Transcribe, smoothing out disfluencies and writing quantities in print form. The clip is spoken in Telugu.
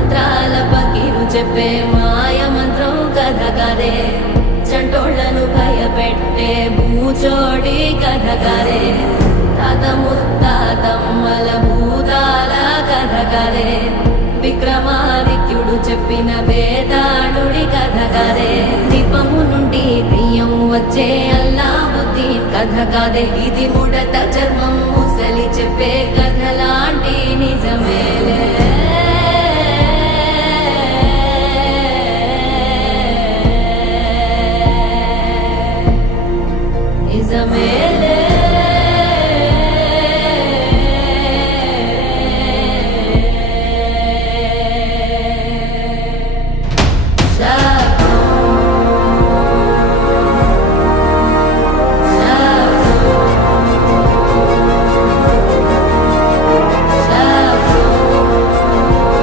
మంత్రాల పకీరు చెప్పే మాయ మంత్రం కథ కదే చంటోళ్లను భయపెట్టే భూచోడి కథ కదే తాత ముత్తాతమ్మల భూతాల కథ కదే విక్రమాదిత్యుడు చెప్పిన వేదాళుడి కథ కదే దీపము నుండి దెయ్యం వచ్చే అల్లావుద్దీన్ కథ కాదే ఇది ముడత చర్మం ముసలి చెప్పే కథ